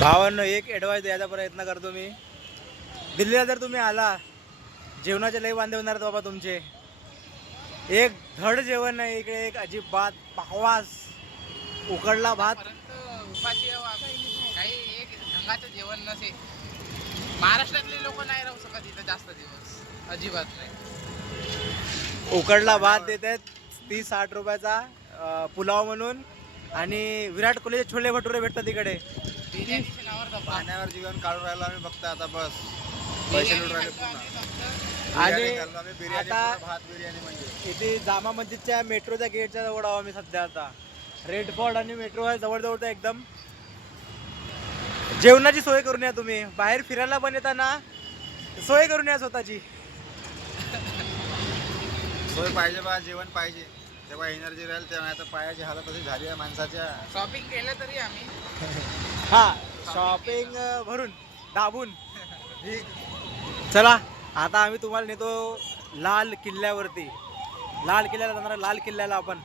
भावांनो, एक ॲडवाईस द्यायचा प्रयत्न करतो मी. दिल्लीला जर तुम्ही आला, जेवणाचे लई वांदे होणार आहेत बाबा तुमचे. एक धड जेवण नाही इकडे, एक अजिबात पावास उकडला भात. उपाशी काही एक ढंगाचं जेवण नसे. महाराष्ट्रातले लोक नाही राहू शकत इथं जास्त दिवस, अजिबात नाही. उकडला भात देत आहेत 30-60 रुपयाचा पुलाव म्हणून. आणि विराट कोहलीचे छोले भटुरे भेटतात इकडे. बिर्याणीच्या नावावर धब्बा. पाण्यावर जीवन काढून राहिलो आम्ही फक्त आता बस. पैसे लुटून राहिले पुन्हा. आणि बिर्याणी खाल्लो आम्ही, बिर्याणी आता पुन्हा भात बिर्याणी म्हणजे. इथे जामा मस्जिदच्या मेट्रोच्या गेटच्या जवळ आहो आम्ही सध्या आता. रेड फोर्ट आणि मेट्रो आहे जवळ एकदम. जेवणाची सोय करून या तुम्ही. बाहेर फिरायला पण येताना सोय करून या स्वतःची. सोय पाहिजे बा, जेवण पाहिजे तेव्हा एनर्जी राहील. तेव्हा आता पायाची हालत अशी झाली आहे माणसाच्या. शॉपिंग केलं तरी आम्ही हा, शॉपिंग भरून दाबून. चला आता आम्ही तुम्हाला नेतो लाल किल्ल्यावरती. लाल किल्ल्याला जाणार, लाल किल्ल्याला आपण